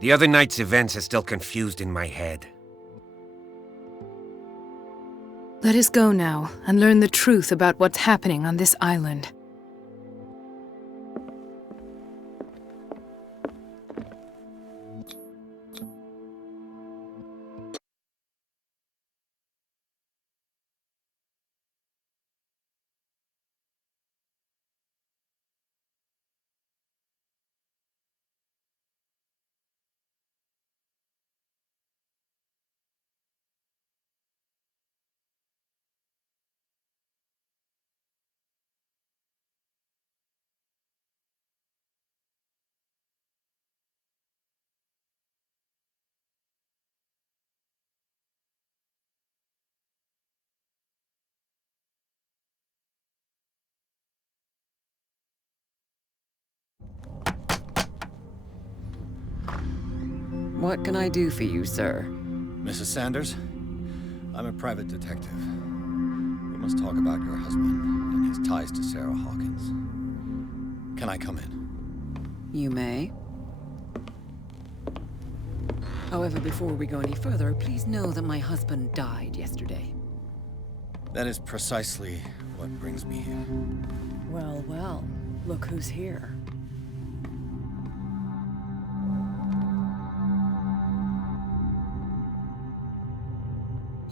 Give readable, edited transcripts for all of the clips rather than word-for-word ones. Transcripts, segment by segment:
The other night's events are still confused in my head. Let us go now and learn the truth about what's happening on this island. What can I do for you, sir? Mrs. Sanders, I'm a private detective. We must talk about your husband and his ties to Sarah Hawkins. Can I come in? You may. However, before we go any further, please know that my husband died yesterday. That is precisely what brings me here. Well, well, look who's here.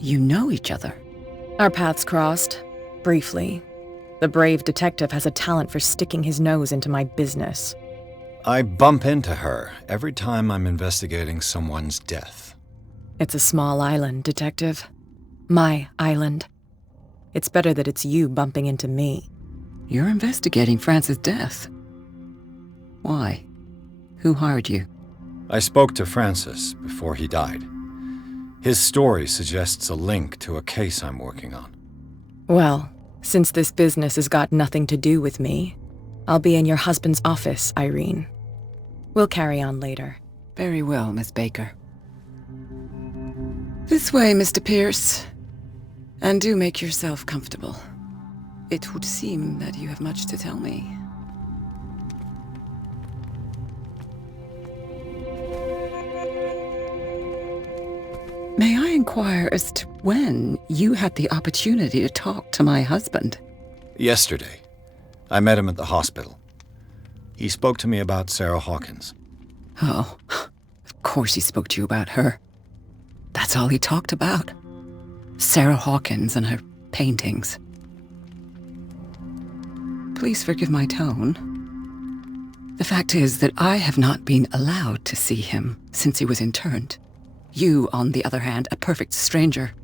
You know each other. Our paths crossed, briefly. The brave detective has a talent for sticking his nose into my business. I bump into her every time I'm investigating someone's death. It's a small island, detective. My island. It's better that it's you bumping into me. You're investigating Francis' death. Why? Who hired you? I spoke to Francis before he died. His story suggests a link to a case I'm working on. Well, since this business has got nothing to do with me, I'll be in your husband's office, Irene. We'll carry on later. Very well, Miss Baker. This way, Mr. Pierce. And do make yourself comfortable. It would seem that you have much to tell me. May I inquire as to when you had the opportunity to talk to my husband? Yesterday. I met him at the hospital. He spoke to me about Sarah Hawkins. Oh, of course he spoke to you about her. That's all he talked about. Sarah Hawkins and her paintings. Please forgive my tone. The fact is that I have not been allowed to see him since he was interned. You, on the other hand, a perfect stranger,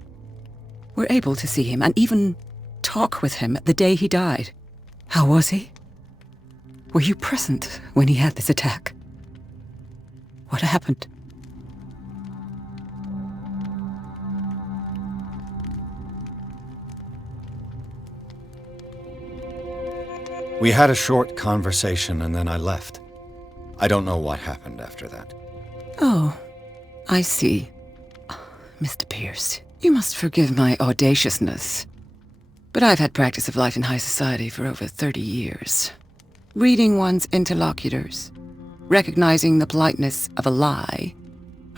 were able to see him and even talk with him the day he died. How was he? Were you present when he had this attack? What happened? We had a short conversation and then I left. I don't know what happened after that. Oh, I see. Mr. Pierce, you must forgive my audaciousness, but I've had practice of life in high society for over 30 years. Reading one's interlocutors, recognizing the politeness of a lie,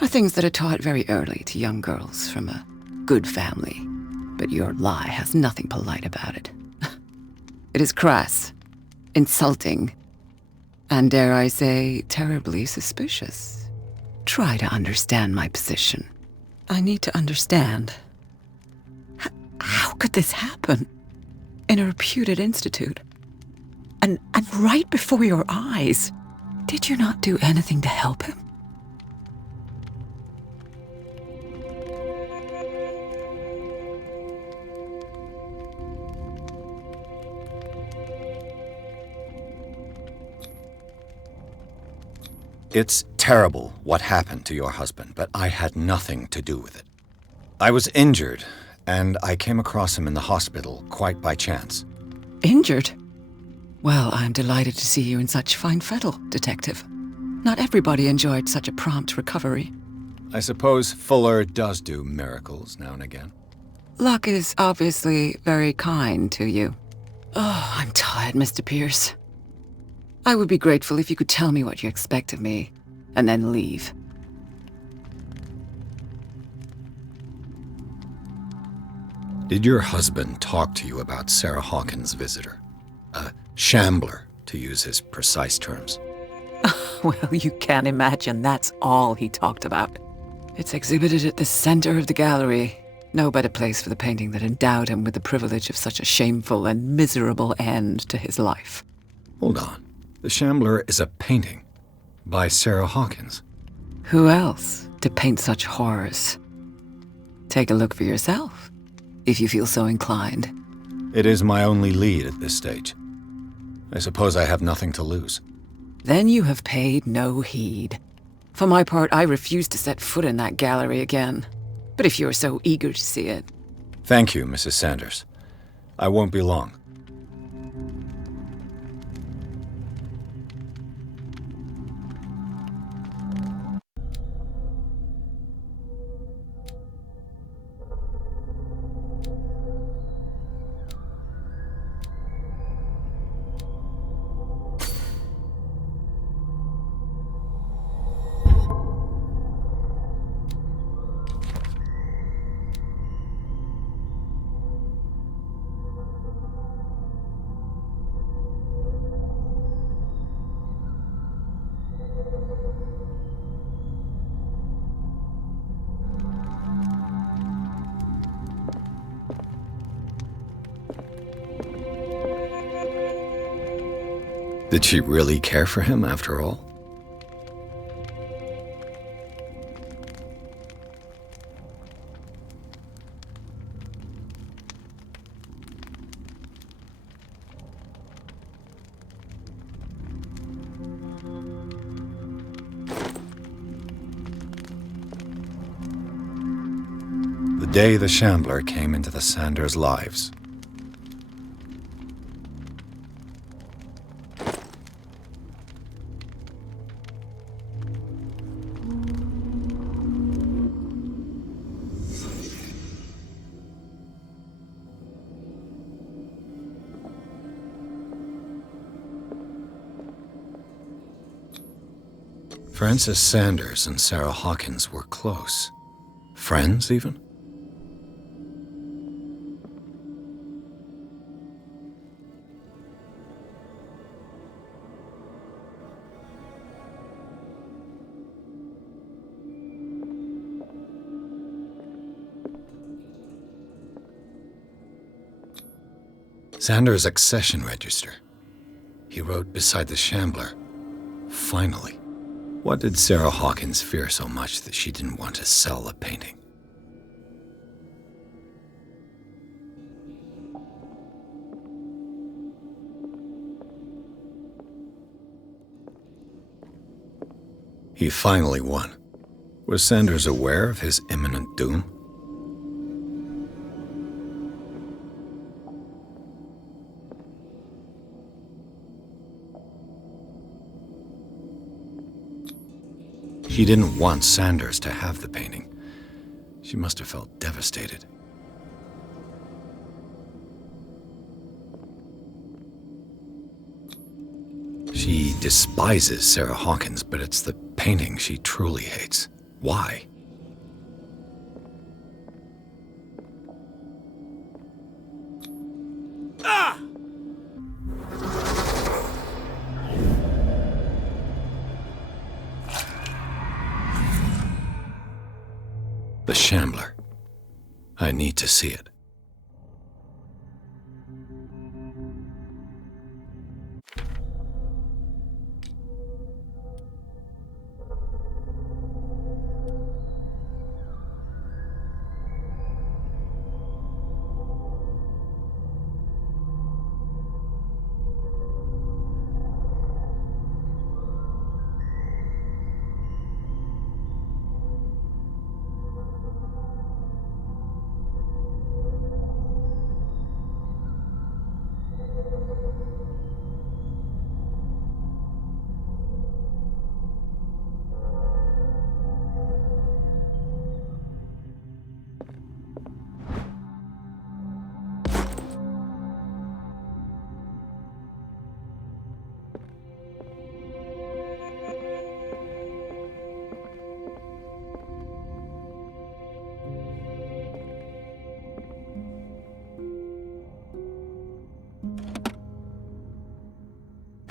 are things that are taught very early to young girls from a good family. But your lie has nothing polite about it. It is crass, insulting, and dare I say, terribly suspicious. Try to understand my position. I need to understand. How could this happen? In a reputed institute? And right before your eyes? Did you not do anything to help him? It's terrible what happened to your husband, but I had nothing to do with it. I was injured, and I came across him in the hospital quite by chance. Injured? Well, I'm delighted to see you in such fine fettle, Detective. Not everybody enjoyed such a prompt recovery. I suppose Fuller does do miracles now and again. Luck is obviously very kind to you. Oh, I'm tired, Mr. Pierce. I would be grateful if you could tell me what you expect of me, and then leave. Did your husband talk to you about Sarah Hawkins' visitor? A shambler, to use his precise terms. Well, you can imagine that's all he talked about. It's exhibited at the center of the gallery. No better place for the painting that endowed him with the privilege of such a shameful and miserable end to his life. Hold on. The Shambler is a painting by Sarah Hawkins. Who else to paint such horrors? Take a look for yourself, if you feel so inclined. It is my only lead at this stage. I suppose I have nothing to lose. Then you have paid no heed. For my part, I refuse to set foot in that gallery again. But if you're so eager to see it... Thank you, Mrs. Sanders. I won't be long. Did she really care for him after all? The day the Shambler came into the Sanders' lives. Frances Sanders and Sarah Hawkins were close. Friends, even? Sanders' accession register. He wrote beside the Shambler, "Finally." What did Sarah Hawkins fear so much that she didn't want to sell the painting? He finally won. Was Sanders aware of his imminent doom? She didn't want Sanders to have the painting. She must have felt devastated. She despises Sarah Hawkins, but it's the painting she truly hates. Why? The Shambler. I need to see it.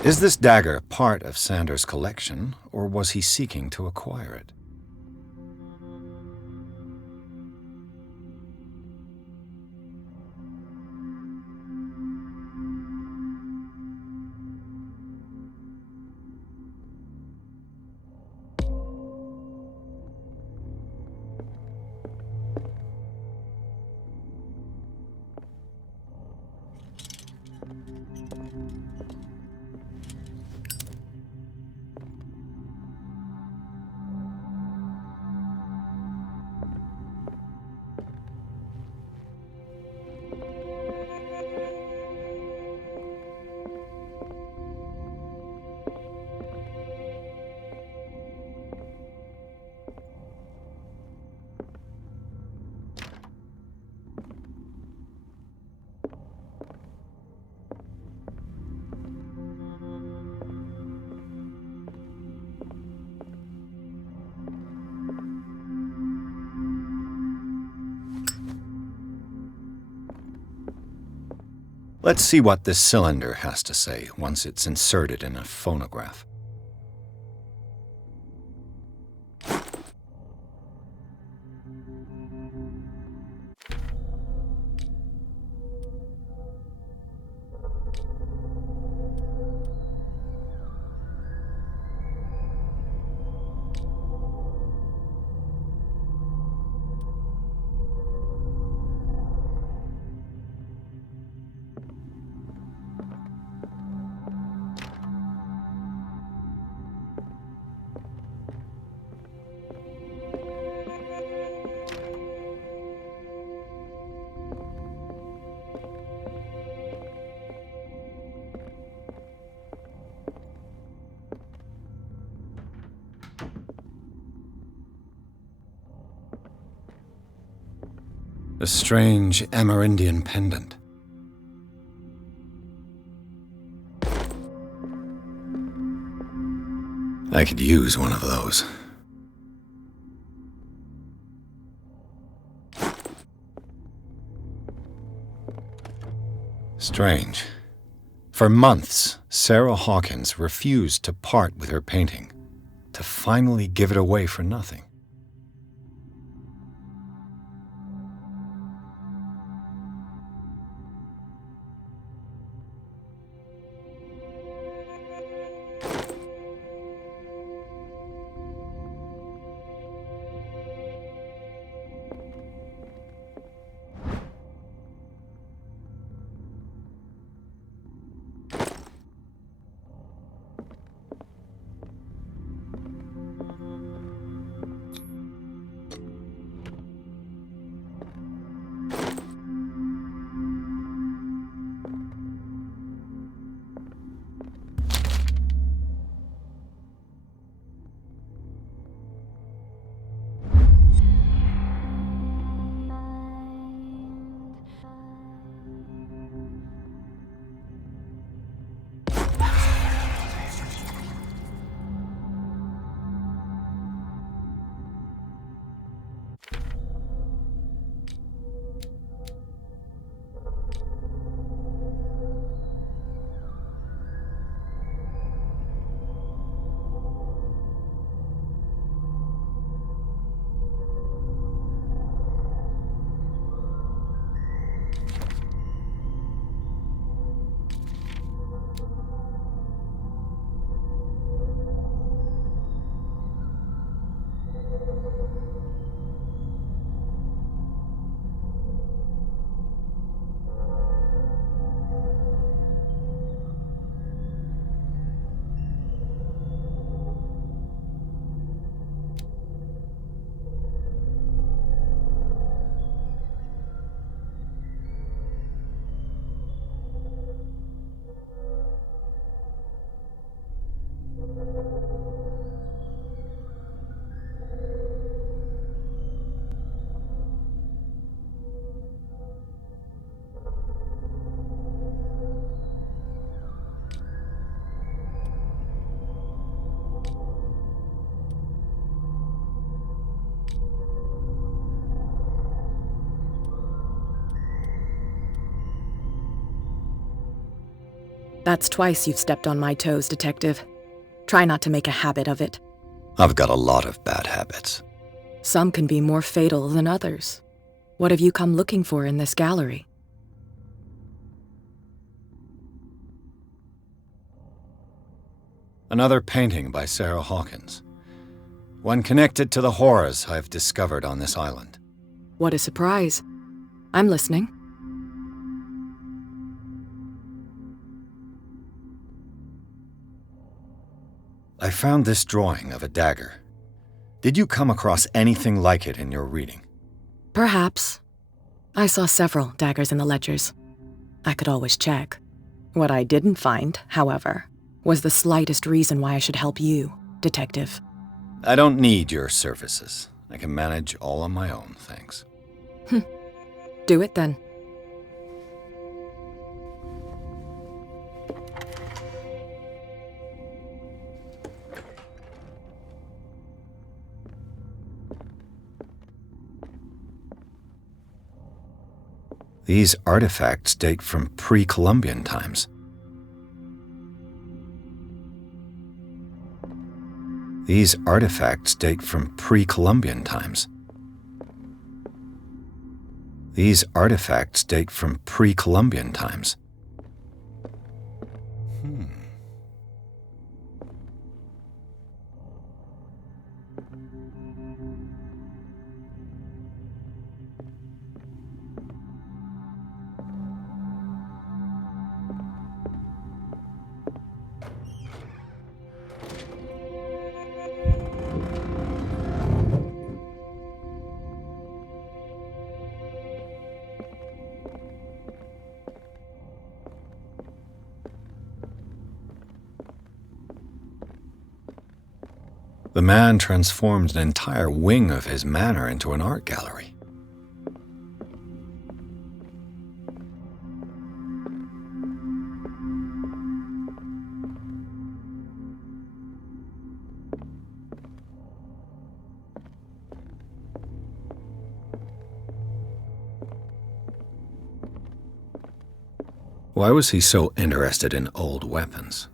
Is this dagger part of Sanders' collection, or was he seeking to acquire it? Let's see what this cylinder has to say once it's inserted in a phonograph. A strange Amerindian pendant. I could use one of those. Strange. For months, Sarah Hawkins refused to part with her painting, to finally give it away for nothing. That's twice you've stepped on my toes, Detective. Try not to make a habit of it. I've got a lot of bad habits. Some can be more fatal than others. What have you come looking for in this gallery? Another painting by Sarah Hawkins. One connected to the horrors I've discovered on this island. What a surprise. I'm listening. I found this drawing of a dagger. Did you come across anything like it in your reading? Perhaps. I saw several daggers in the ledgers. I could always check. What I didn't find, however, was the slightest reason why I should help you, Detective. I don't need your services. I can manage all on my own, thanks. Do it then. These artifacts date from pre-Columbian times. These artifacts date from pre-Columbian times. These artifacts date from pre-Columbian times. The man transformed an entire wing of his manor into an art gallery. Why was he so interested in old weapons?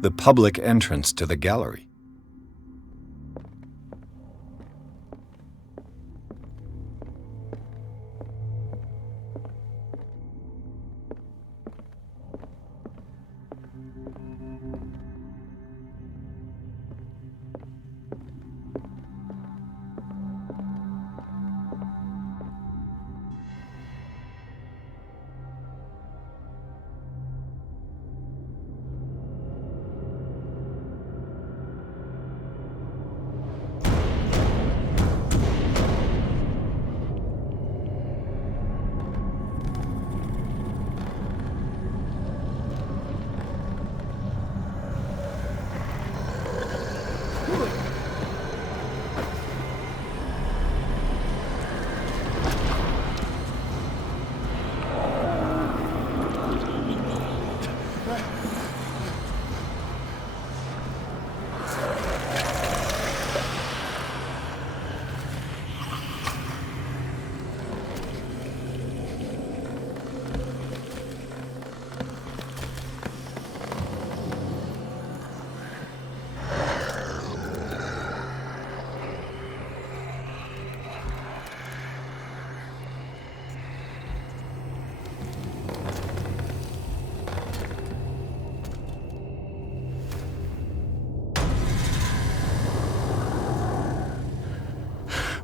The public entrance to the gallery.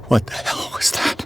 What the hell was that?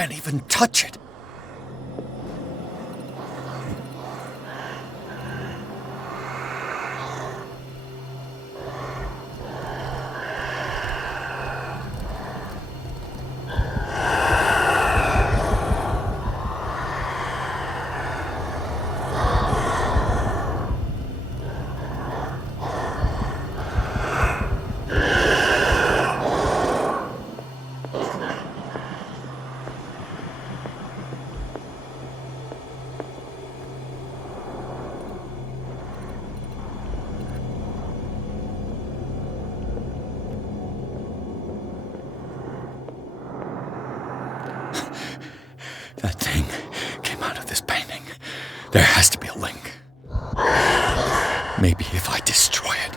can't even touch it. That thing came out of this painting. There has to be a link. Maybe if I destroy it.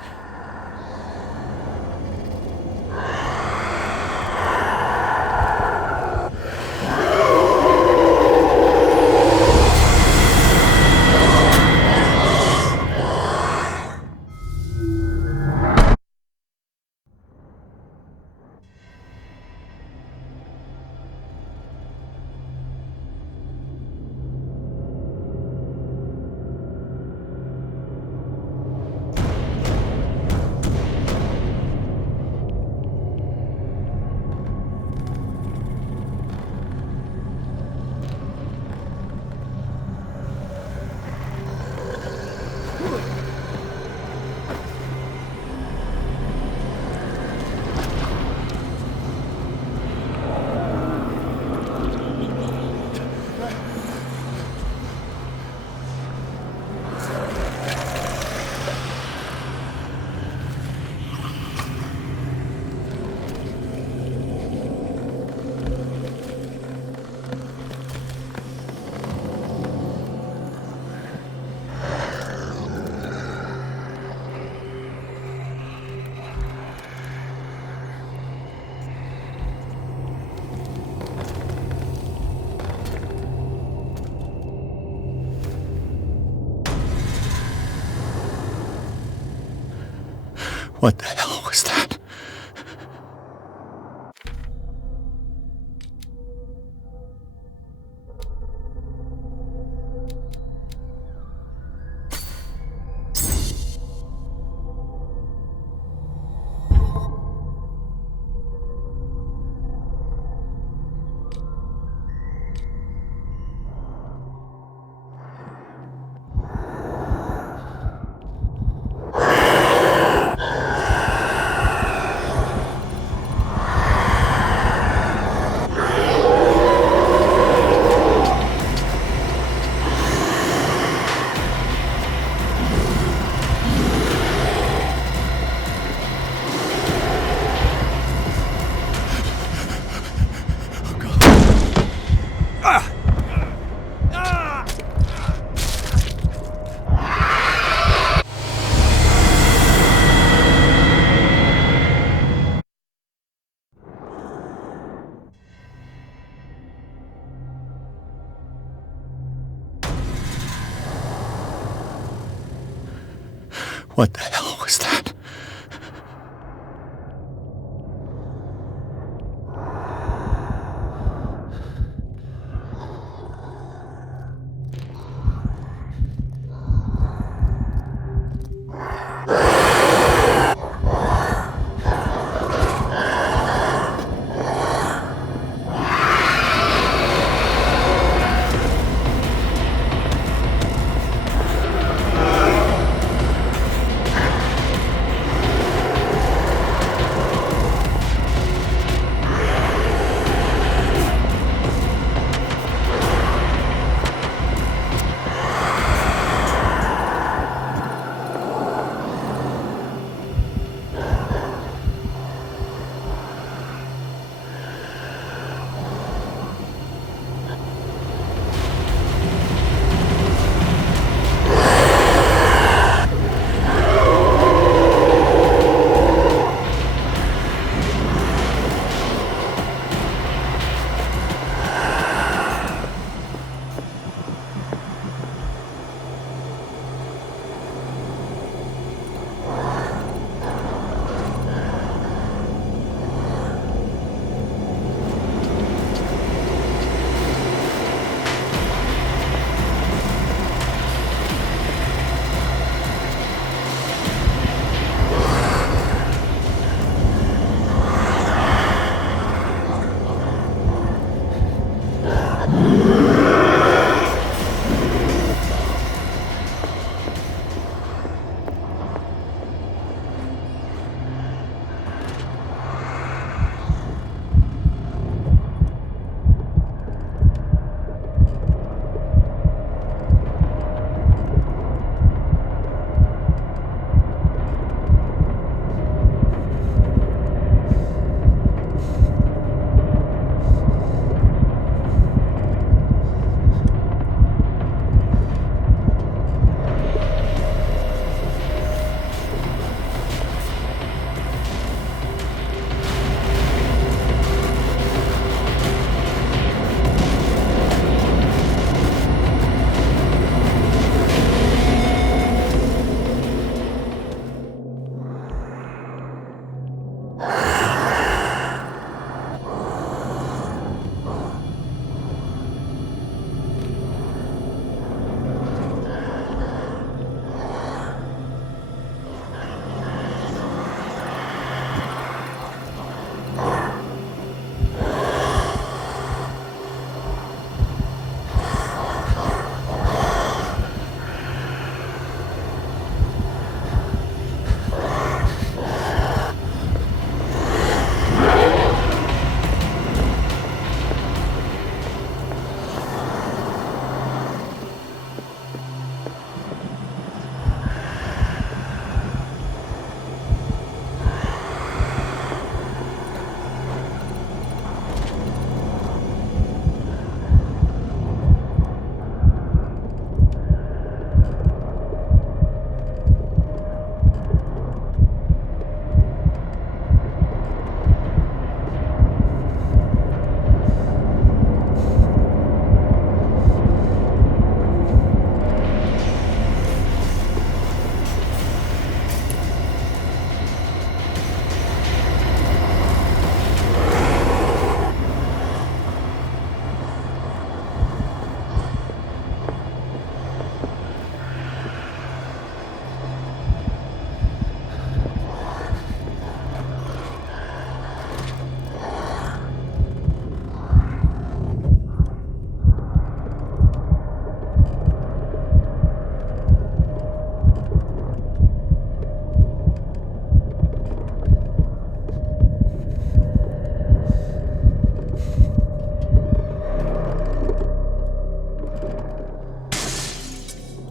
What the hell was that? What the hell was that?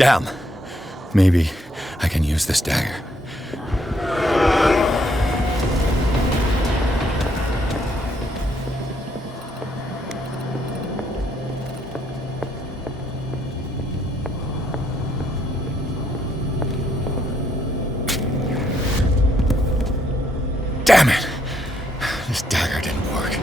Damn. Maybe I can use this dagger. Damn it! This dagger didn't work.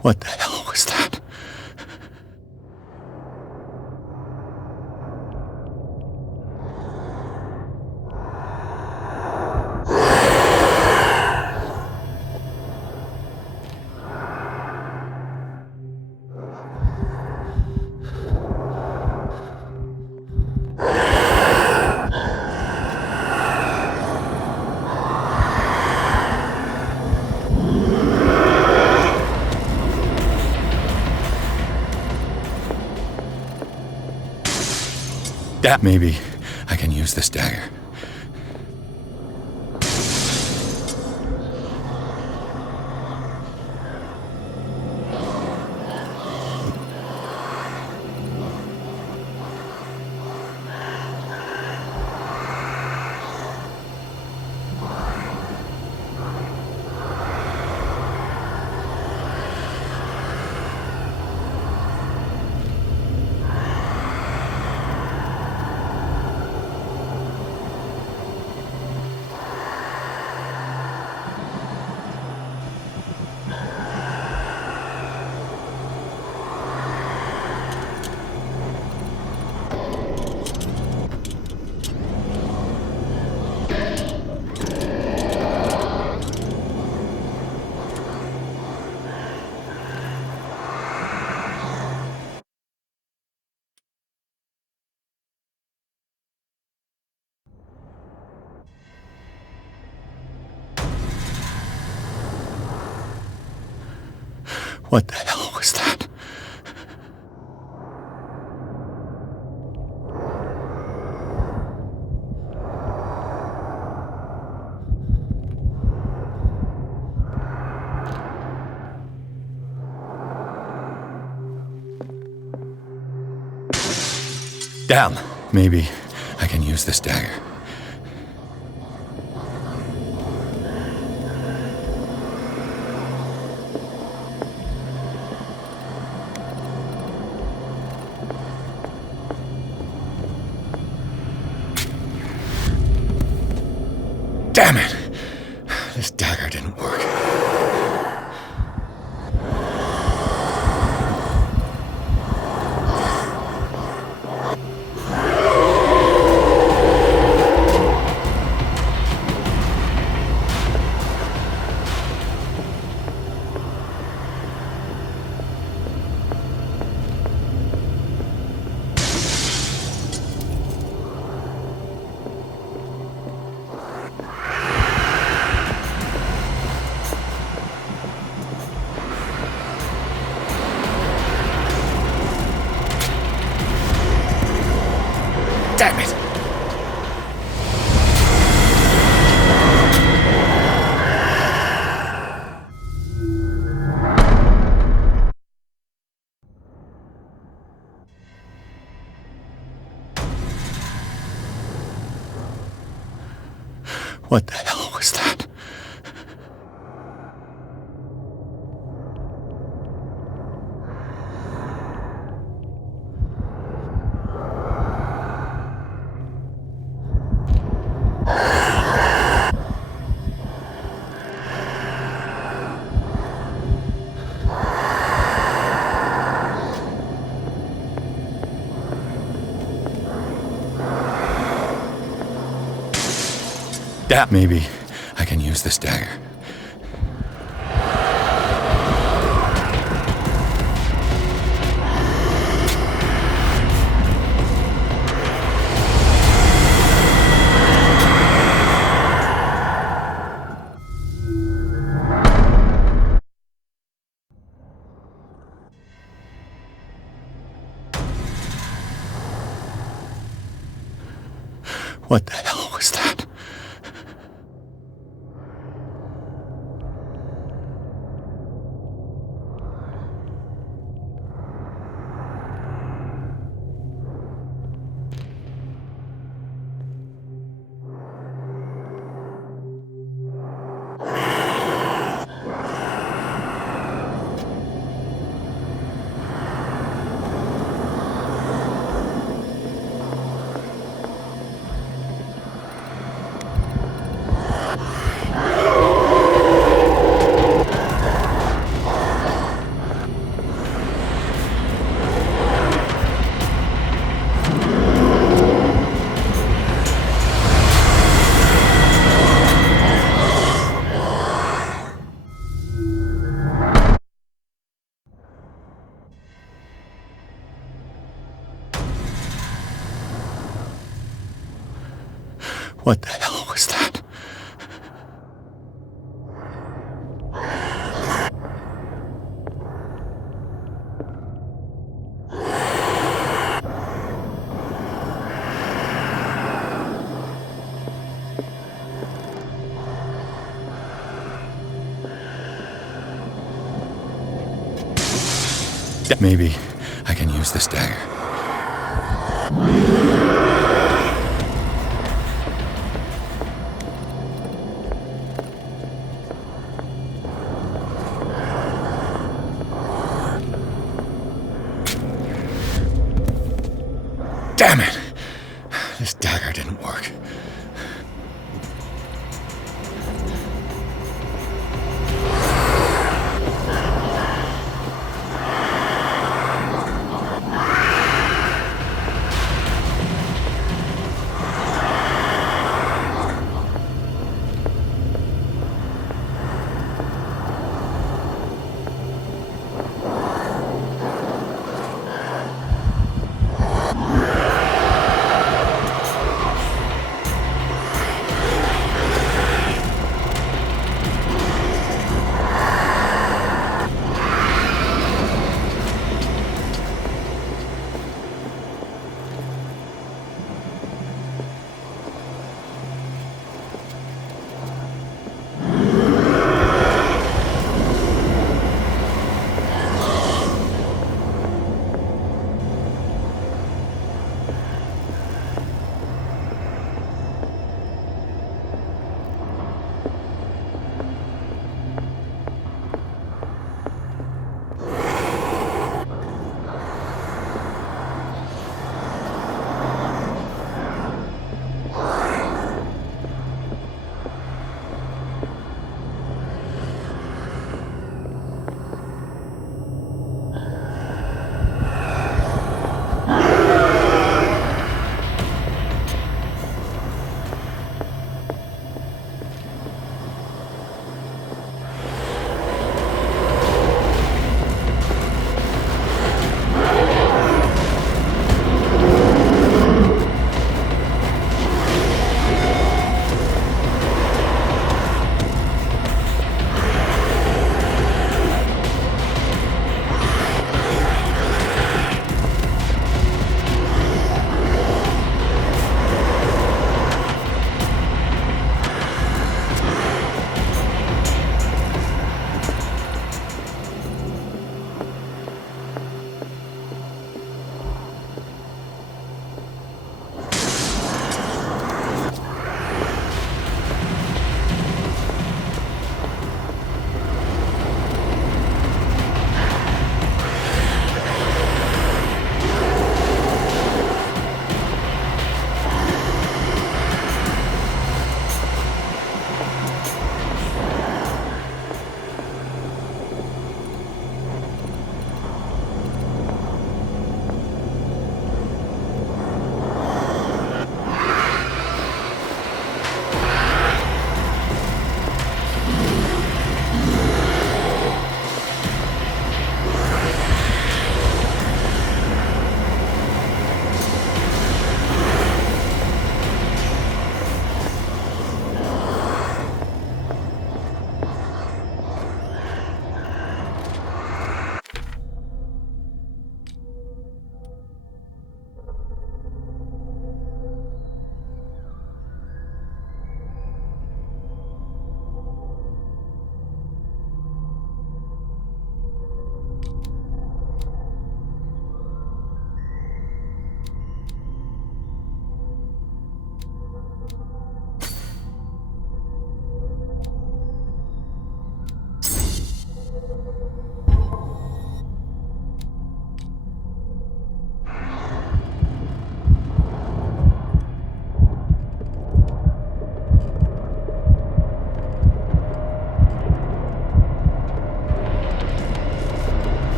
What the hell was that? Maybe I can use this dagger. What the hell was that? Damn. Maybe I can use this dagger. Damn it! This dagger didn't work. Damn it! What the hell was that? Maybe I can use this dagger. What the hell was that? What the hell was that? Maybe I can use this dagger. Damn it! This dagger didn't work.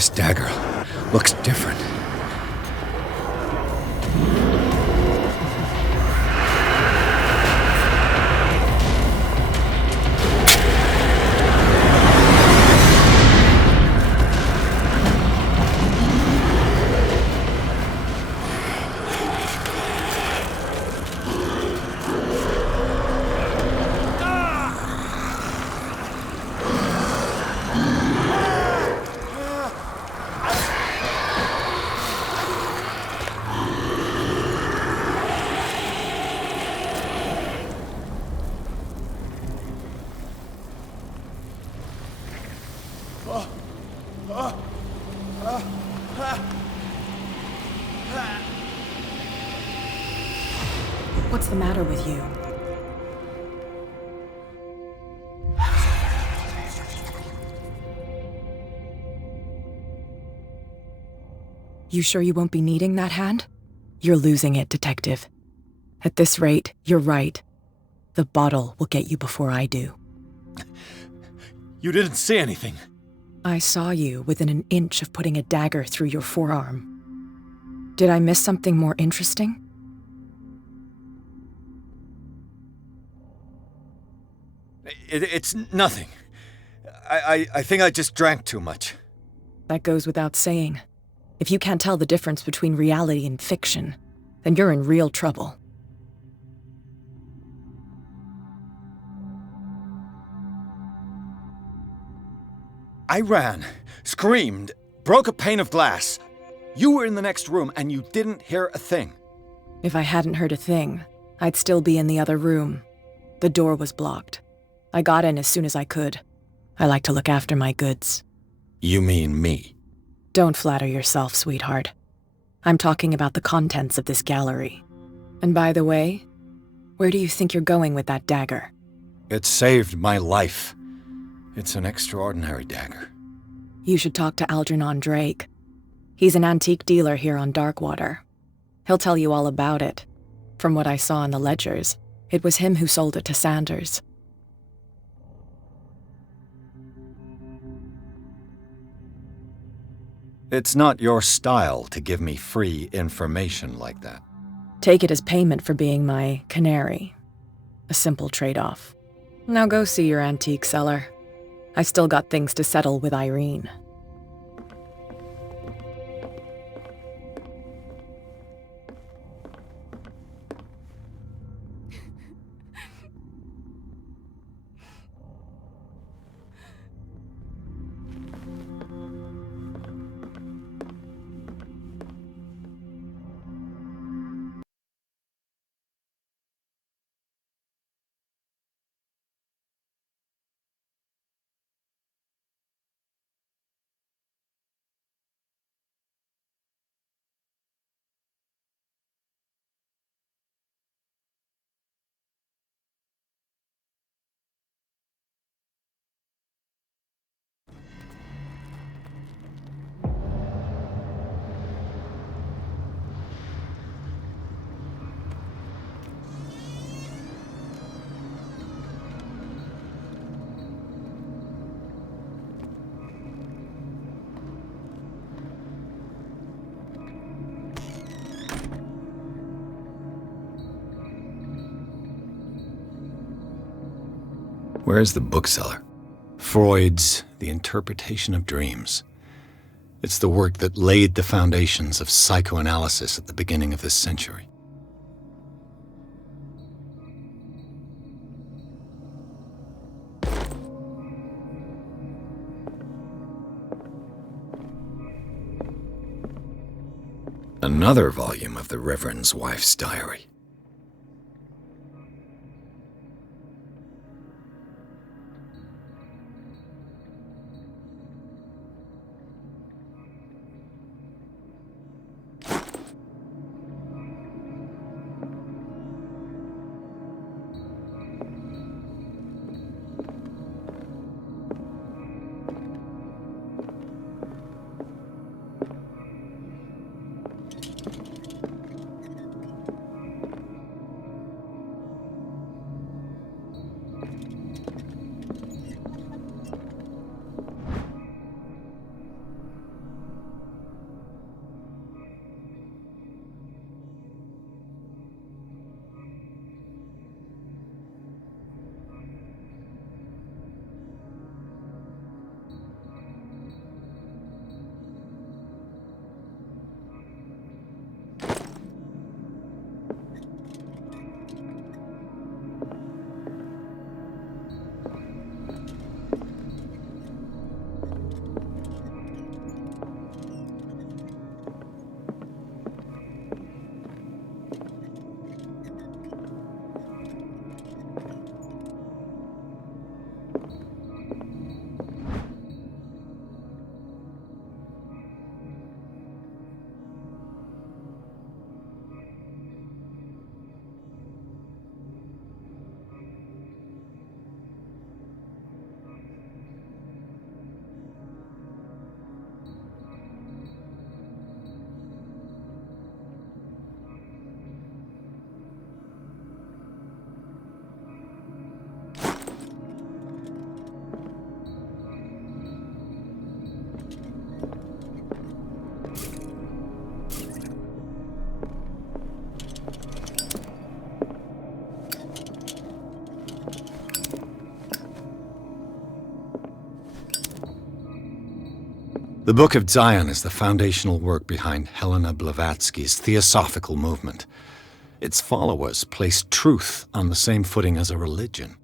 This dagger looks different. What's the matter with you? You sure you won't be needing that hand? You're losing it, Detective. At this rate, you're right. The bottle will get you before I do. You didn't see anything. I saw you within an inch of putting a dagger through your forearm. Did I miss something more interesting? It's nothing. I think I just drank too much. That goes without saying. If you can't tell the difference between reality and fiction, then you're in real trouble. I ran, screamed, broke a pane of glass. You were in the next room and you didn't hear a thing. If I hadn't heard a thing, I'd still be in the other room. The door was blocked. I got in as soon as I could. I like to look after my goods. You mean me? Don't flatter yourself, sweetheart. I'm talking about the contents of this gallery. And by the way, where do you think you're going with that dagger? It saved my life. It's an extraordinary dagger. You should talk to Algernon Drake. He's an antique dealer here on Darkwater. He'll tell you all about it. From what I saw in the ledgers, it was him who sold it to Sanders. It's not your style to give me free information like that. Take it as payment for being my canary. A simple trade-off. Now go see your antique seller. I still got things to settle with Irene. Where's the bookseller? Freud's The Interpretation of Dreams. It's the work that laid the foundations of psychoanalysis at the beginning of this century. Another volume of the Reverend's wife's diary. The Book of Zion is the foundational work behind Helena Blavatsky's Theosophical movement. Its followers place truth on the same footing as a religion.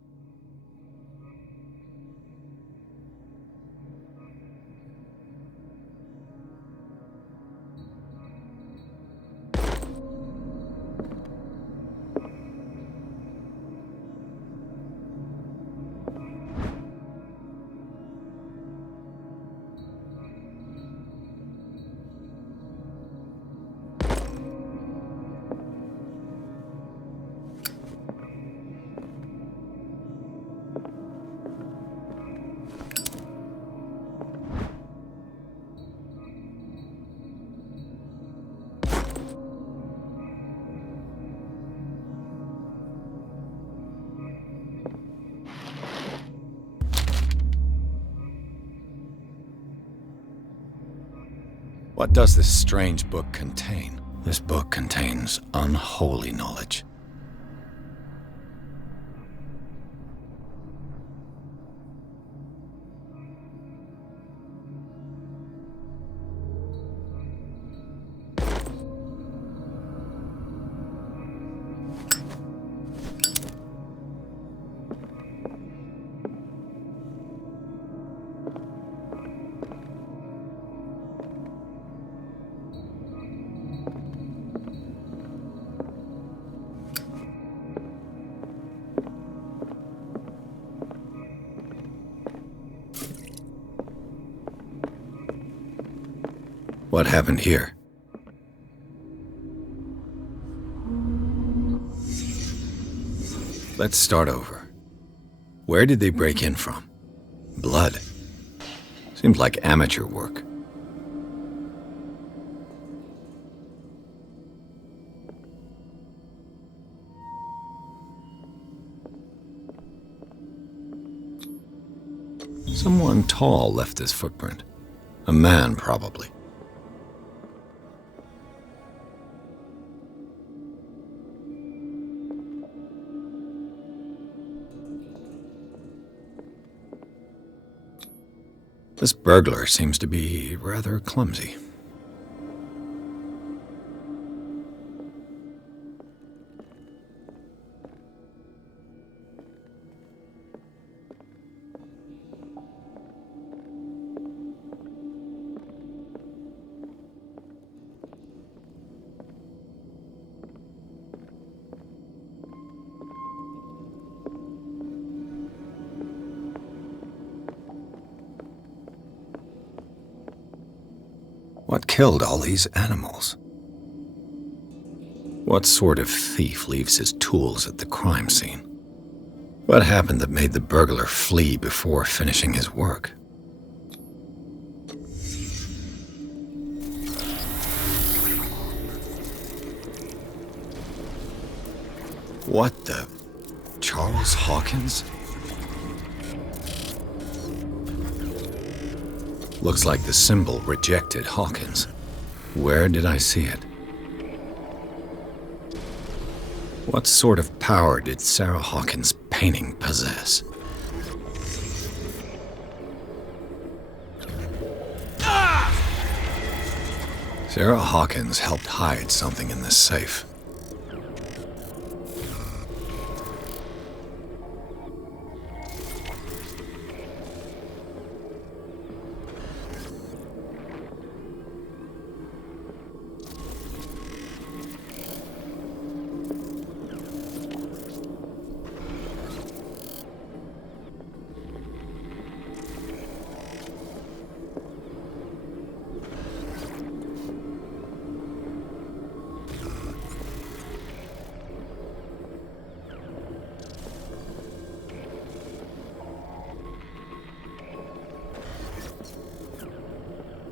What does this strange book contain? This book contains unholy knowledge. What happened here? Let's start over. Where did they break in from? Blood. Seems like amateur work. Someone tall left this footprint. A man, probably. This burglar seems to be rather clumsy. What killed all these animals? What sort of thief leaves his tools at the crime scene? What happened that made the burglar flee before finishing his work? What the... Charles Hawkins? Looks like the symbol rejected Hawkins. Where did I see it? What sort of power did Sarah Hawkins' painting possess? Sarah Hawkins helped hide something in this safe.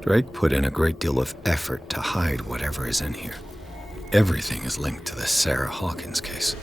Drake put in a great deal of effort to hide whatever is in here. Everything is linked to the Sarah Hawkins case.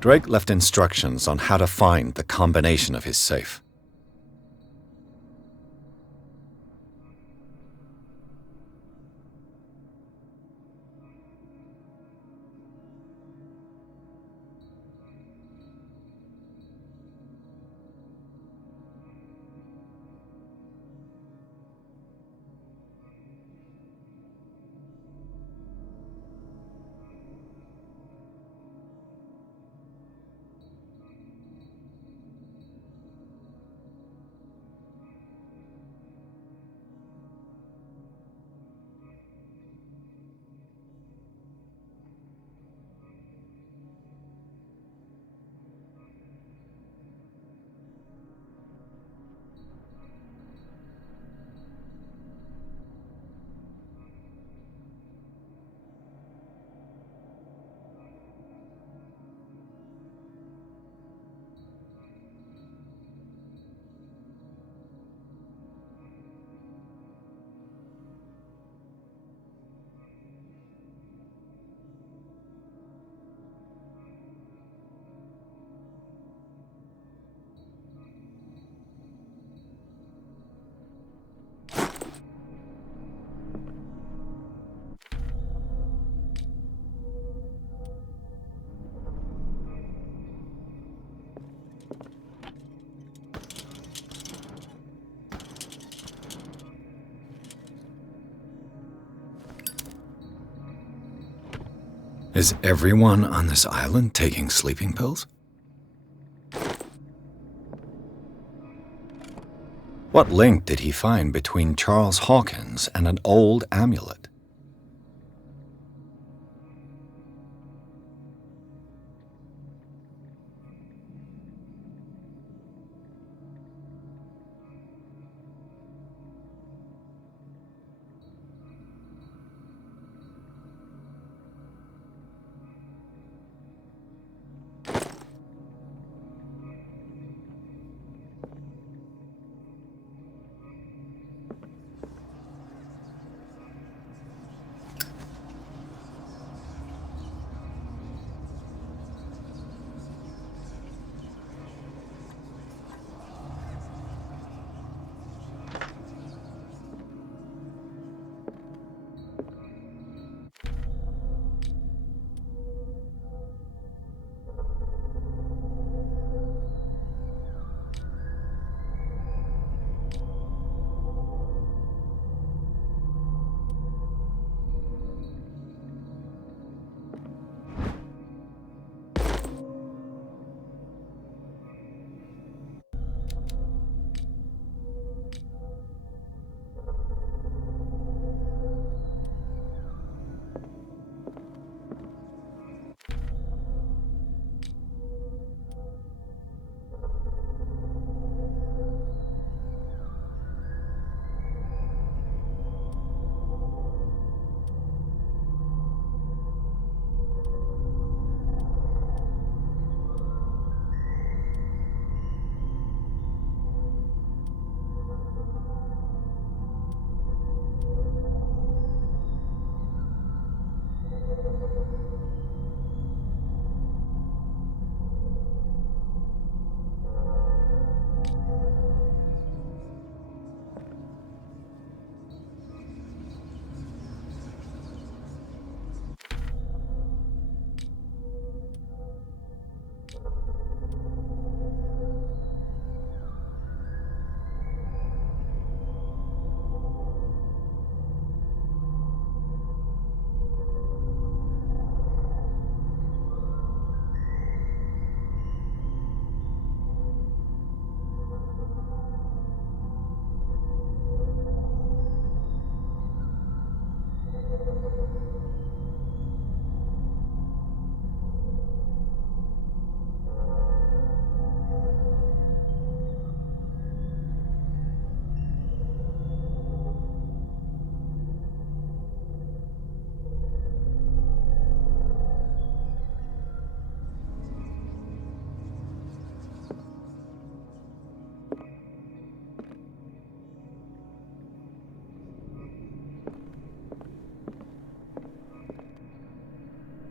Drake left instructions on how to find the combination of his safe. Is everyone on this island taking sleeping pills? What link did he find between Charles Hawkins and an old amulet?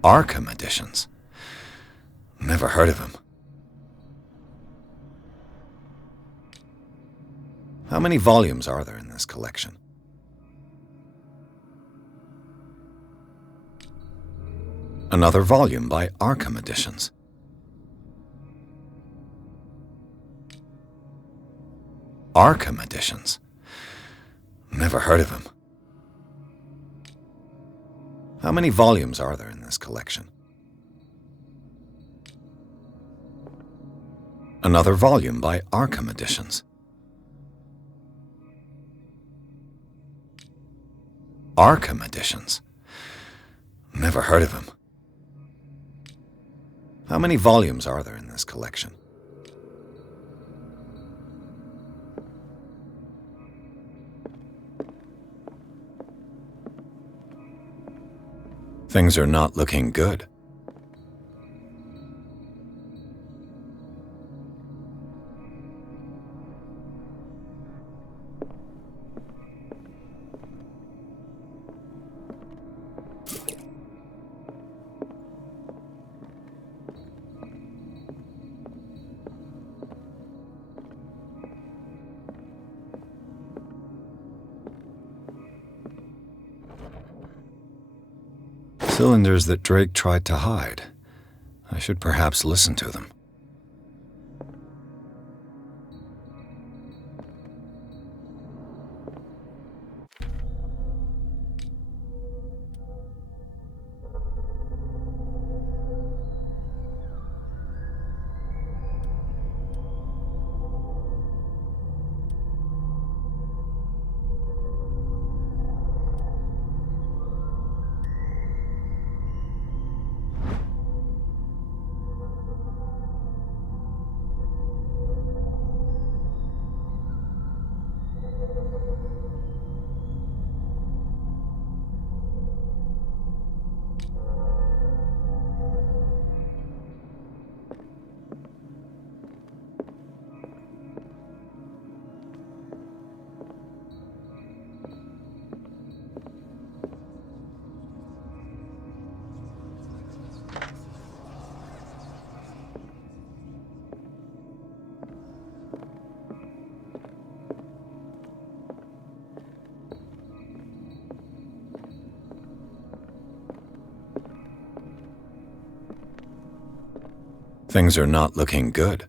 Arkham editions. Never heard of him. How many volumes are there in this collection? Another volume by Arkham Editions. Arkham Editions? Never heard of him. How many volumes are there in this collection? Another volume by Arkham Editions. Arkham Editions? Never heard of him. How many volumes are there in this collection? Things are not looking good. Cylinders that Drake tried to hide. I should perhaps listen to them. Things are not looking good.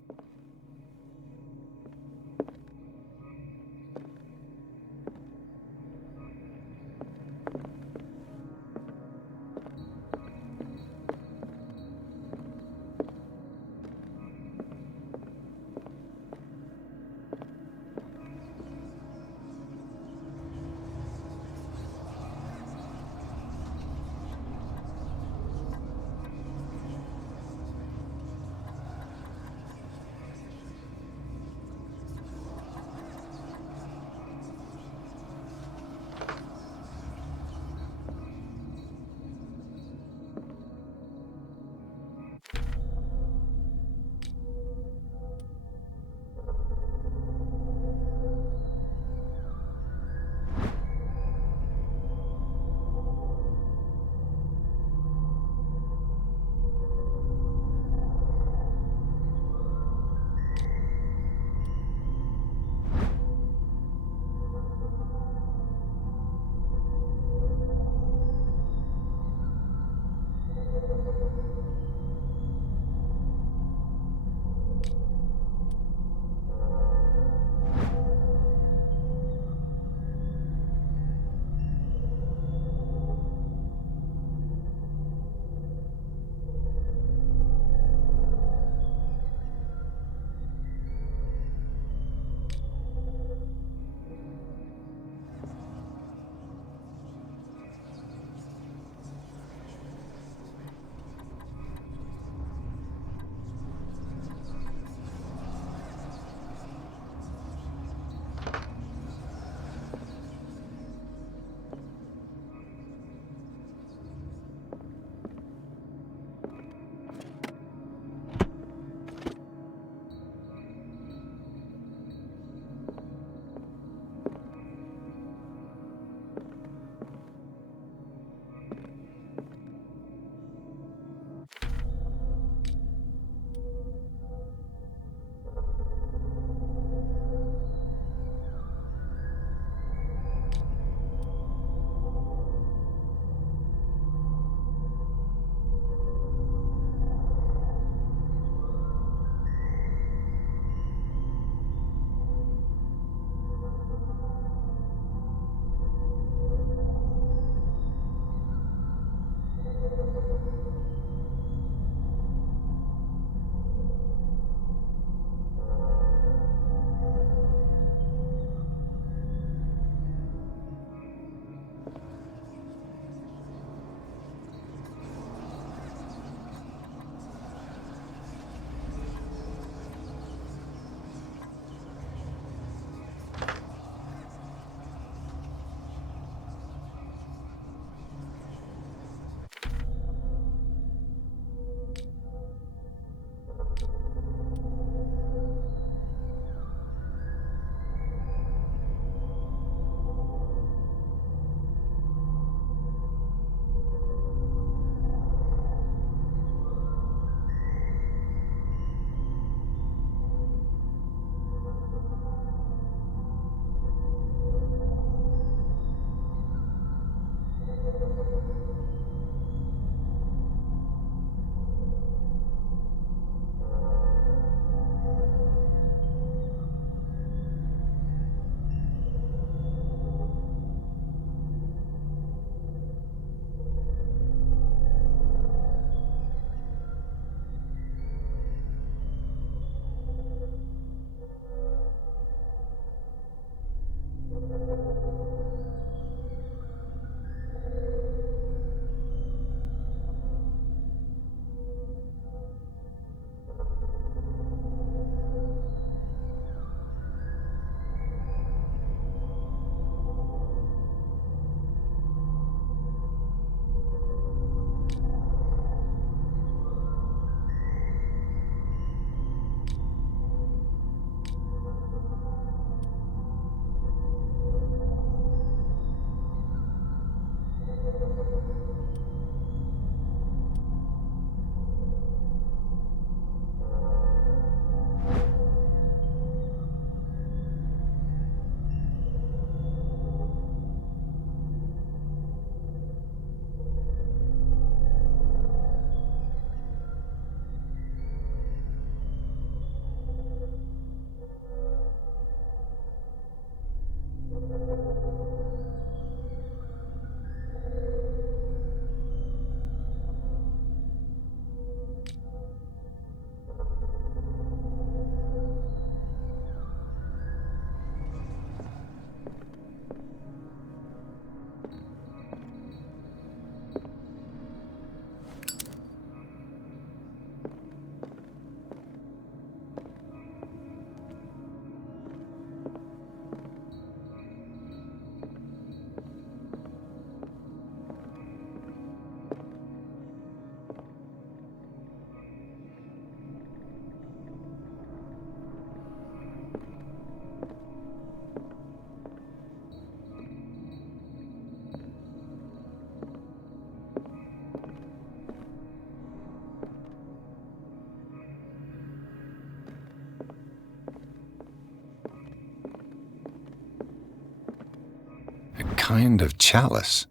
kind of chalice.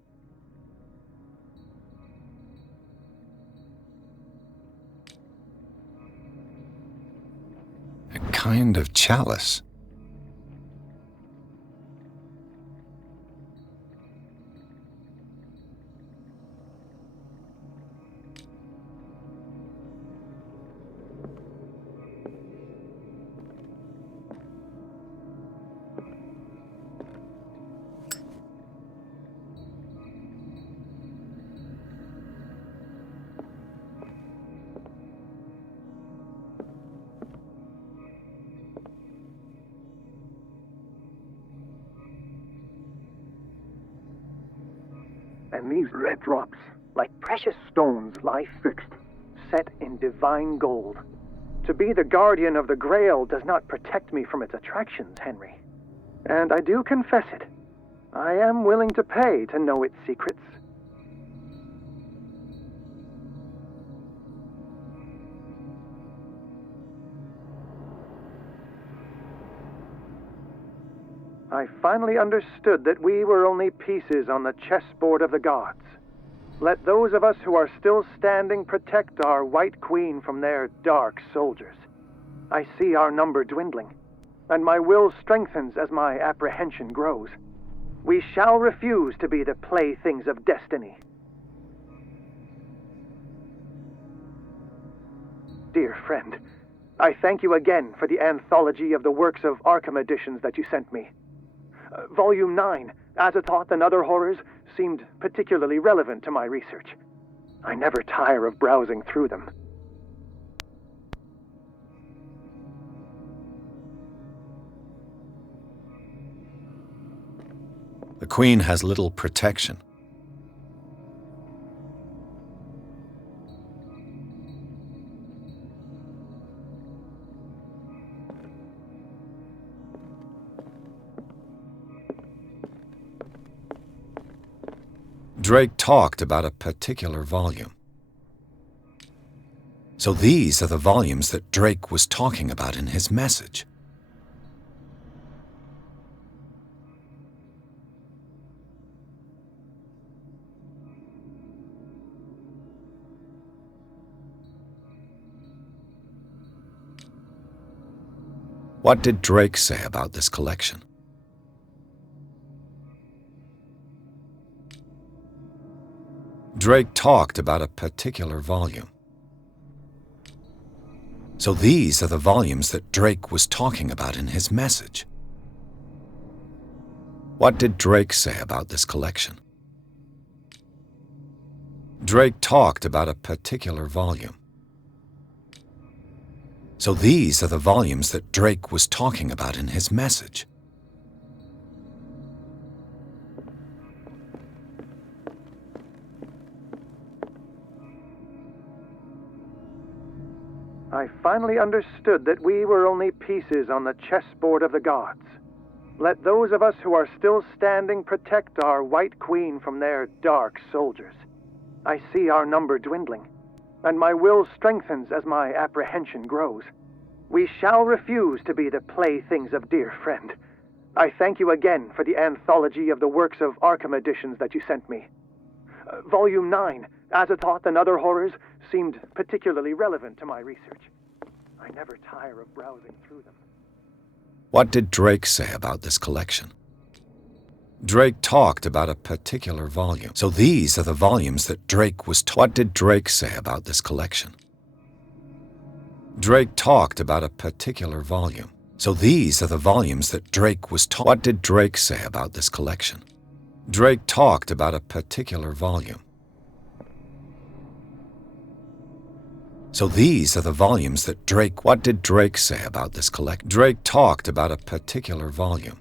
A kind of chalice. And these red drops, like precious stones, lie fixed, set in divine gold. To be the guardian of the Grail does not protect me from its attractions, Henry. And I do confess it. I am willing to pay to know its secrets. I finally understood that we were only pieces on the chessboard of the gods. Let those of us who are still standing protect our White Queen from their dark soldiers. I see our number dwindling, and my will strengthens as my apprehension grows. We shall refuse to be the playthings of destiny. Dear friend, I thank you again for the anthology of the works of Arkham editions that you sent me. Volume 9, Azathoth and Other Horrors, seemed particularly relevant to my research. I never tire of browsing through them. The Queen has little protection. Drake talked about a particular volume. So these are the volumes that Drake was talking about in his message. What did Drake say about this collection? Drake talked about a particular volume. So these are the volumes that Drake was talking about in his message. What did Drake say about this collection? Drake talked about a particular volume. So these are the volumes that Drake was talking about in his message. I finally understood that we were only pieces on the chessboard of the gods. Let those of us who are still standing protect our White Queen from their dark soldiers. I see our number dwindling, and my will strengthens as my apprehension grows. We shall refuse to be the playthings of dear friend. I thank you again for the anthology of the works of Arkham editions that you sent me. Volume 9, Azathoth and Other Horrors, seemed particularly relevant to my research. I never tire of browsing through them. What did Drake say about this collection? Drake talked about a particular volume. So these are the volumes that Drake was What did Drake say about this collection? Drake talked about a particular volume. So these are the volumes that Drake was What did Drake say about this collection? Drake talked about a particular volume. So these are the volumes that Drake What did Drake say about this collection? Drake talked about a particular volume.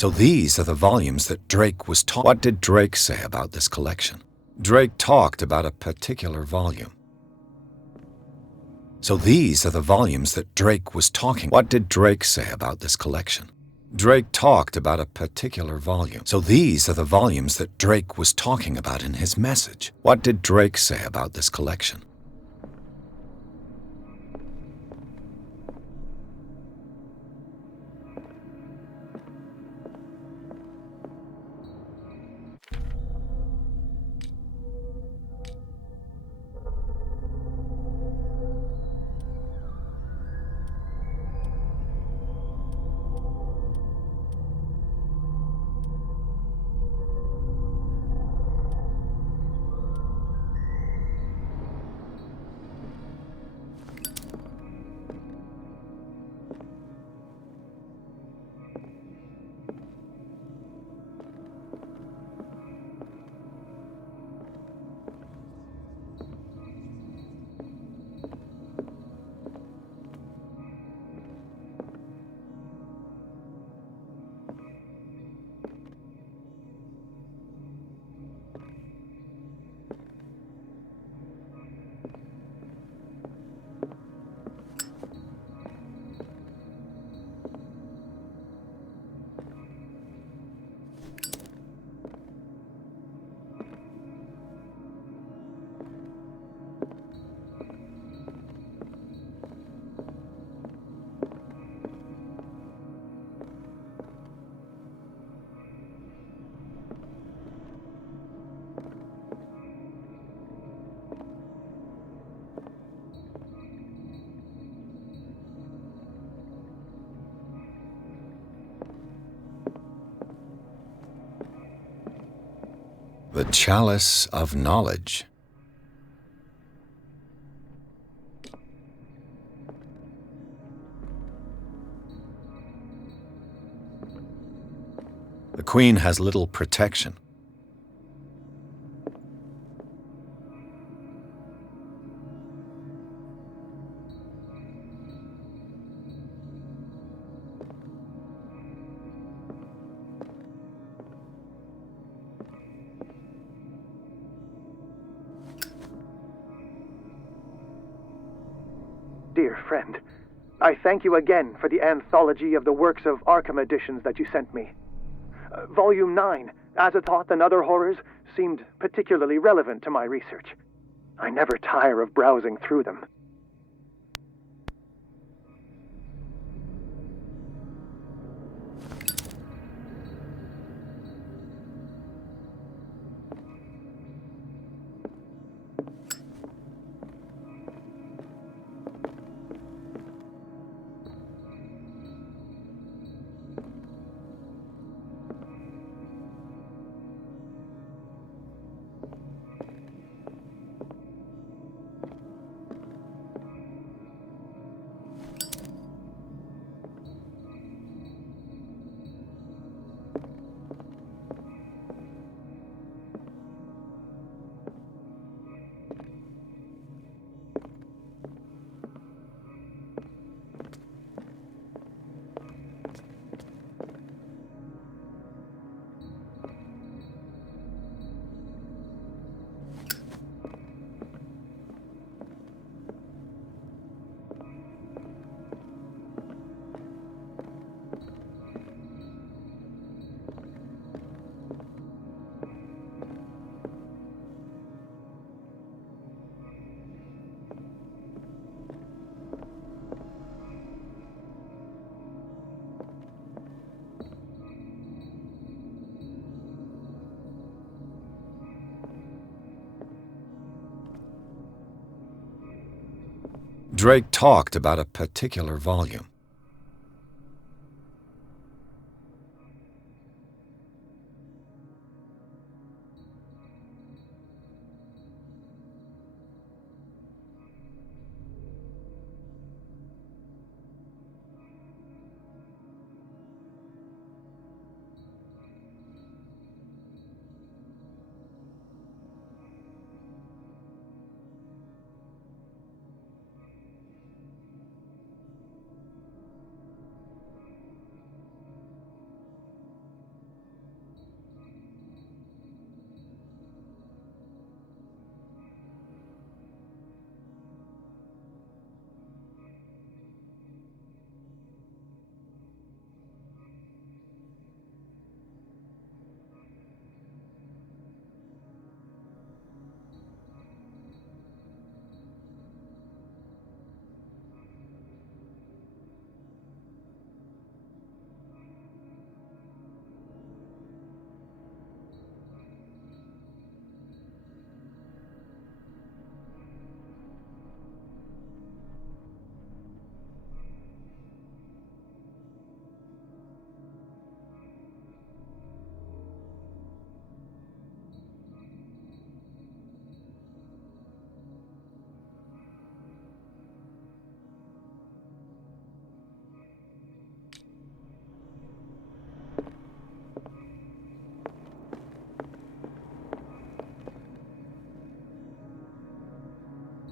So these are the volumes that Drake was talking. What did Drake say about this collection? Drake talked about a particular volume. So these are the volumes that Drake was talking. What did Drake say about this collection? Drake talked about a particular volume. So these are the volumes that Drake was talking about in his message. What did Drake say about this collection? The Chalice of Knowledge. The Queen has little protection. Dear friend, I thank you again for the anthology of the works of Arkham editions that you sent me. Volume 9, Azathoth and Other Horrors, seemed particularly relevant to my research. I never tire of browsing through them. Drake talked about a particular volume.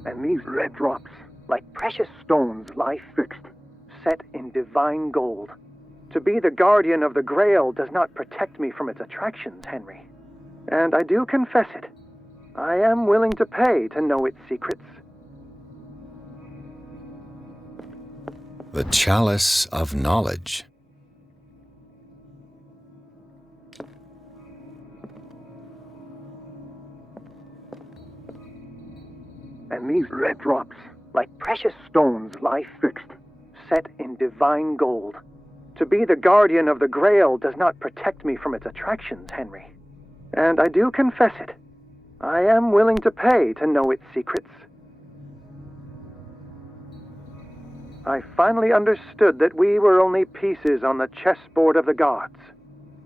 And these red drops, like precious stones, lie fixed, set in divine gold. To be the guardian of the Grail does not protect me from its attractions, Henry. And I do confess it. I am willing to pay to know its secrets. The Chalice of Knowledge. And these red drops, like precious stones, lie fixed, set in divine gold. To be the guardian of the Grail does not protect me from its attractions, Henry. And I do confess it. I am willing to pay to know its secrets. I finally understood that we were only pieces on the chessboard of the gods.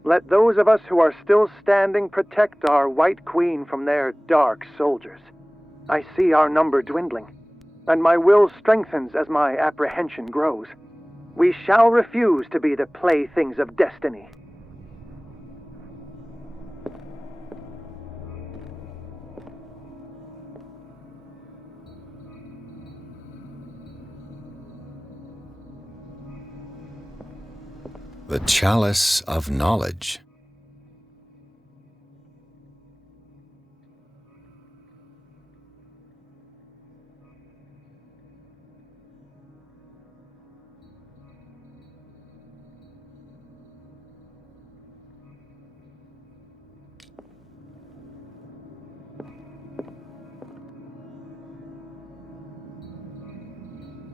Let those of us who are still standing protect our White Queen from their dark soldiers. I see our number dwindling, and my will strengthens as my apprehension grows. We shall refuse to be the playthings of destiny. The Chalice of Knowledge.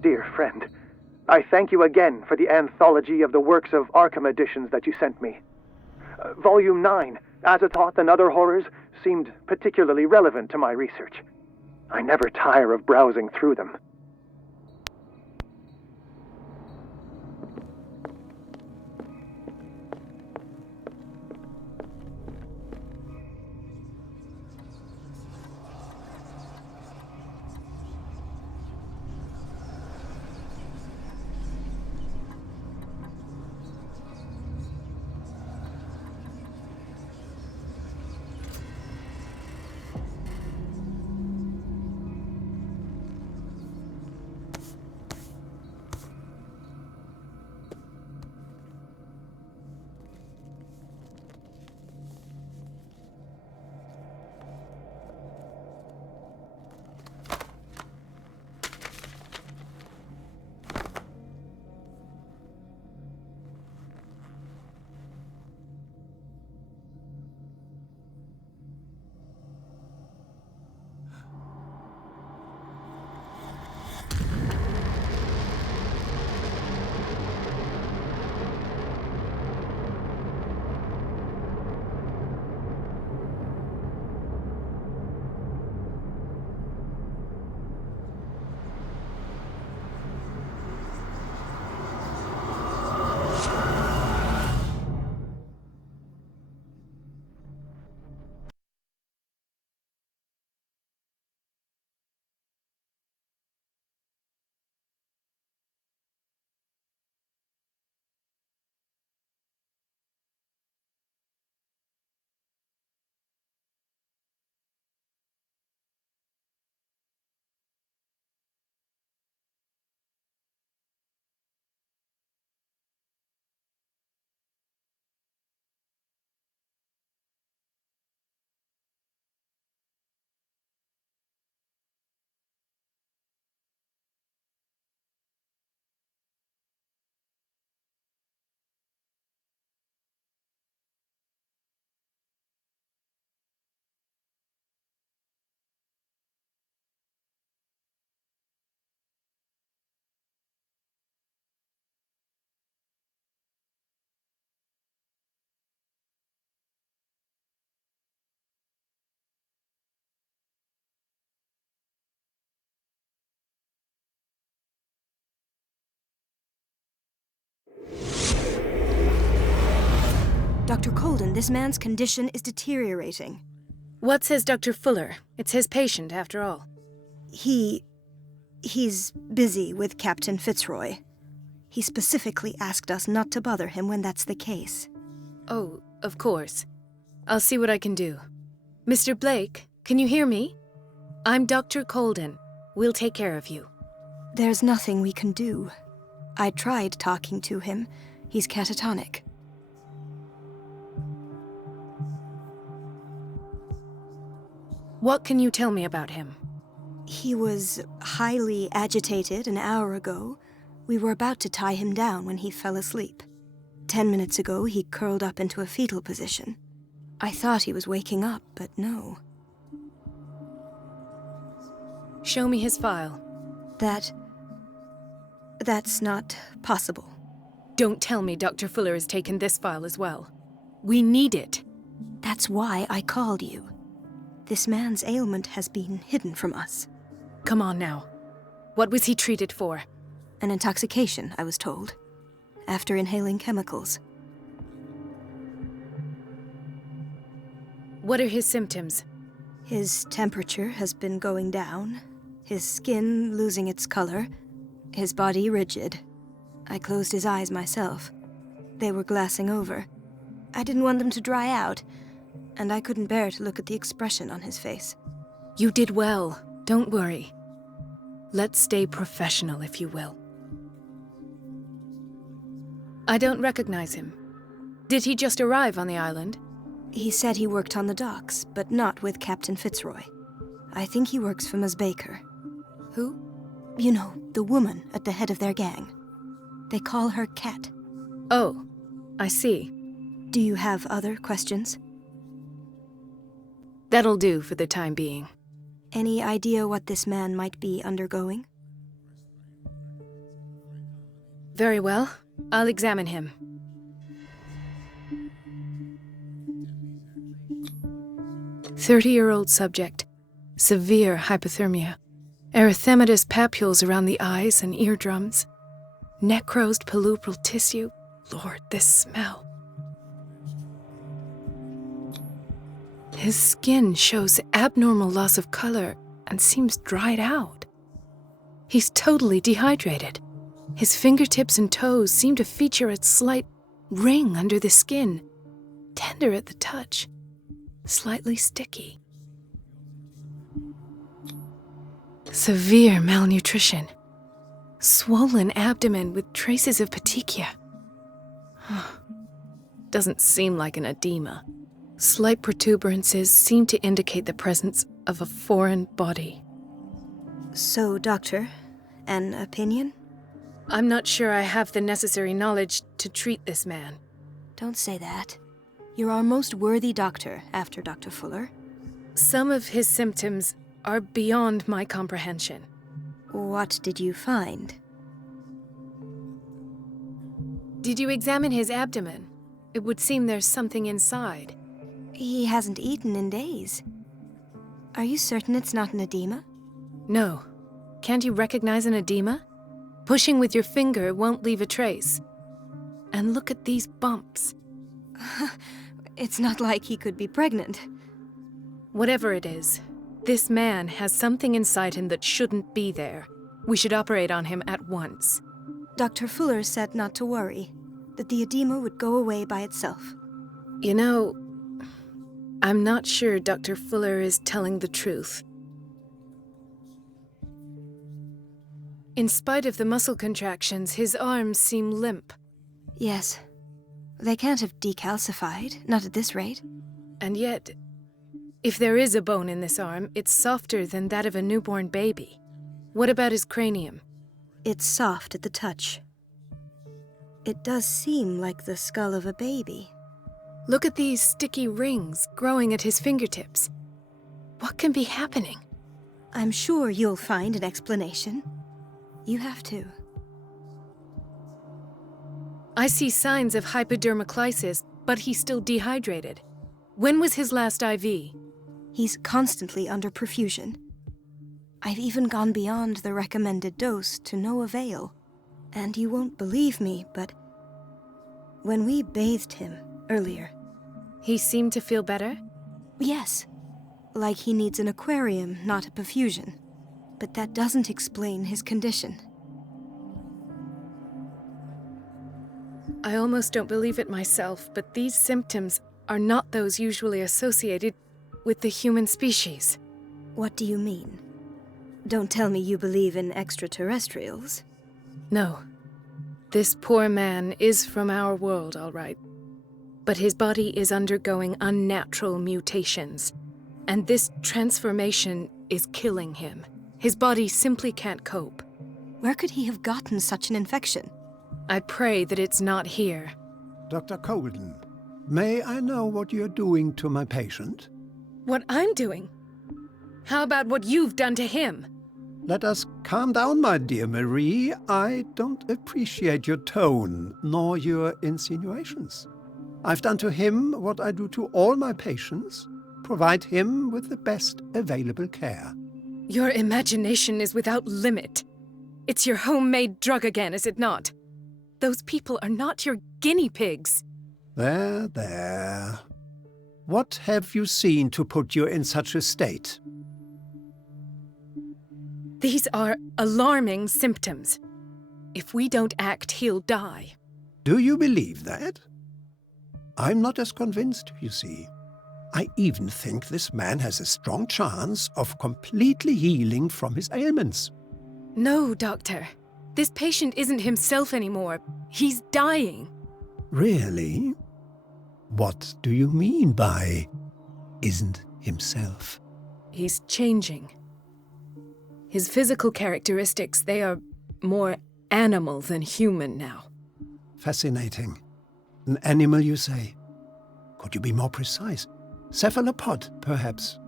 Dear friend, I thank you again for the anthology of the works of Arkham editions that you sent me. Volume 9, Azathoth and Other Horrors, seemed particularly relevant to my research. I never tire of browsing through them. Dr. Colden, this man's condition is deteriorating. What says Dr. Fuller? It's his patient, after all. He's busy with Captain Fitzroy. He specifically asked us not to bother him when that's the case. Oh, of course. I'll see what I can do. Mr. Blake, can you hear me? I'm Dr. Colden. We'll take care of you. There's nothing we can do. I tried talking to him. He's catatonic. What can you tell me about him? He was highly agitated an hour ago. We were about to tie him down when he fell asleep. 10 minutes ago, he curled up into a fetal position. I thought he was waking up, but no. Show me his file. That's not possible. Don't tell me Dr. Fuller has taken this file as well. We need it. That's why I called you. This man's ailment has been hidden from us. Come on now. What was he treated for? An intoxication, I was told, after inhaling chemicals. What are his symptoms? His temperature has been going down, his skin losing its color, his body rigid. I closed his eyes myself. They were glassing over. I didn't want them to dry out, and I couldn't bear to look at the expression on his face. You did well. Don't worry. Let's stay professional, if you will. I don't recognize him. Did he just arrive on the island? He said he worked on the docks, but not with Captain Fitzroy. I think he works for Ms. Baker. Who? You know, the woman at the head of their gang. They call her Cat. Oh, I see. Do you have other questions? That'll do for the time being. Any idea what this man might be undergoing? Very well. I'll examine him. "30-year-old subject. Severe hypothermia. Erythematous papules around the eyes and eardrums. Necrosed palpebral tissue. Lord, this smell. His skin shows abnormal loss of color and seems dried out. He's totally dehydrated. His fingertips and toes seem to feature a slight ring under the skin, tender at the touch, slightly sticky. Severe malnutrition. Swollen abdomen with traces of petechia. Doesn't seem like an edema. Slight protuberances seem to indicate the presence of a foreign body. So, Doctor, an opinion? I'm not sure I have the necessary knowledge to treat this man. Don't say that. You're our most worthy doctor after Dr. Fuller. Some of his symptoms are beyond my comprehension. What did you find? Did you examine his abdomen? It would seem there's something inside. He hasn't eaten in days. Are you certain it's not an edema? No. Can't you recognize an edema? Pushing with your finger won't leave a trace. And look at these bumps. It's not like he could be pregnant. Whatever it is, this man has something inside him that shouldn't be there. We should operate on him at once. Dr. Fuller said not to worry, that the edema would go away by itself. You know, I'm not sure Dr. Fuller is telling the truth. In spite of the muscle contractions, his arms seem limp. Yes. They can't have decalcified, not at this rate. And yet, if there is a bone in this arm, it's softer than that of a newborn baby. What about his cranium? It's soft at the touch. It does seem like the skull of a baby. Look at these sticky rings growing at his fingertips. What can be happening? I'm sure you'll find an explanation. You have to. I see signs of hypodermoclysis, but he's still dehydrated. When was his last IV? He's constantly under perfusion. I've even gone beyond the recommended dose to no avail. And you won't believe me, but when we bathed him earlier... He seemed to feel better? Yes. Like he needs an aquarium, not a perfusion. But that doesn't explain his condition. I almost don't believe it myself, but these symptoms are not those usually associated with the human species. What do you mean? Don't tell me you believe in extraterrestrials. No. This poor man is from our world, all right. But his body is undergoing unnatural mutations, and this transformation is killing him. His body simply can't cope. Where could he have gotten such an infection? I pray that it's not here. Dr. Colden, may I know what you're doing to my patient? What I'm doing? How about what you've done to him? Let us calm down, my dear Marie. I don't appreciate your tone, nor your insinuations. I've done to him what I do to all my patients, provide him with the best available care. Your imagination is without limit. It's your homemade drug again, is it not? Those people are not your guinea pigs. There. What have you seen to put you in such a state? These are alarming symptoms. If we don't act, he'll die. Do you believe that? I'm not as convinced, you see. I even think this man has a strong chance of completely healing from his ailments. No, Doctor. This patient isn't himself anymore. He's dying. Really? What do you mean by isn't himself? He's changing. His physical characteristics, they are more animal than human now. Fascinating. An animal, you say? Could you be more precise? Cephalopod, perhaps?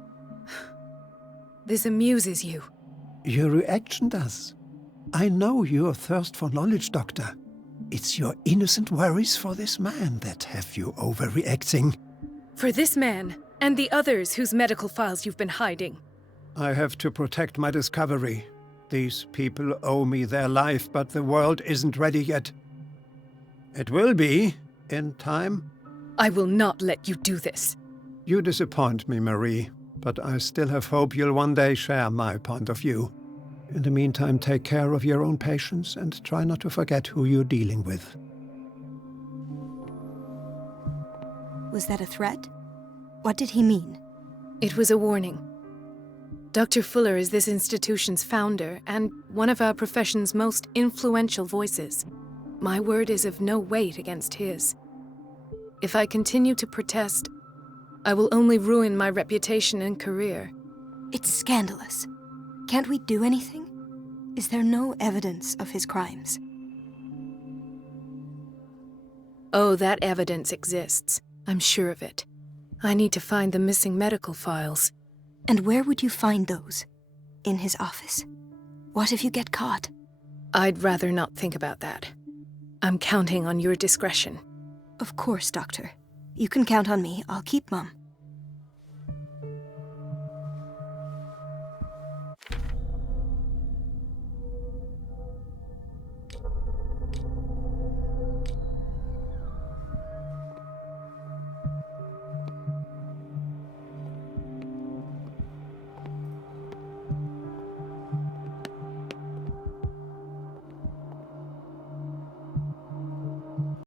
This amuses you. Your reaction does. I know your thirst for knowledge, Doctor. It's your innocent worries for this man that have you overreacting. For this man, and the others whose medical files you've been hiding. I have to protect my discovery. These people owe me their life, but the world isn't ready yet. It will be, in time. I will not let you do this. You disappoint me, Marie, but I still have hope you'll one day share my point of view. In the meantime, take care of your own patients and try not to forget who you're dealing with. Was that a threat? What did he mean? It was a warning. Dr. Fuller is this institution's founder and one of our profession's most influential voices. My word is of no weight against his. If I continue to protest, I will only ruin my reputation and career. It's scandalous. Can't we do anything? Is there no evidence of his crimes? Oh, that evidence exists. I'm sure of it. I need to find the missing medical files. And where would you find those? In his office? What if you get caught? I'd rather not think about that. I'm counting on your discretion. Of course, Doctor. You can count on me. I'll keep mum.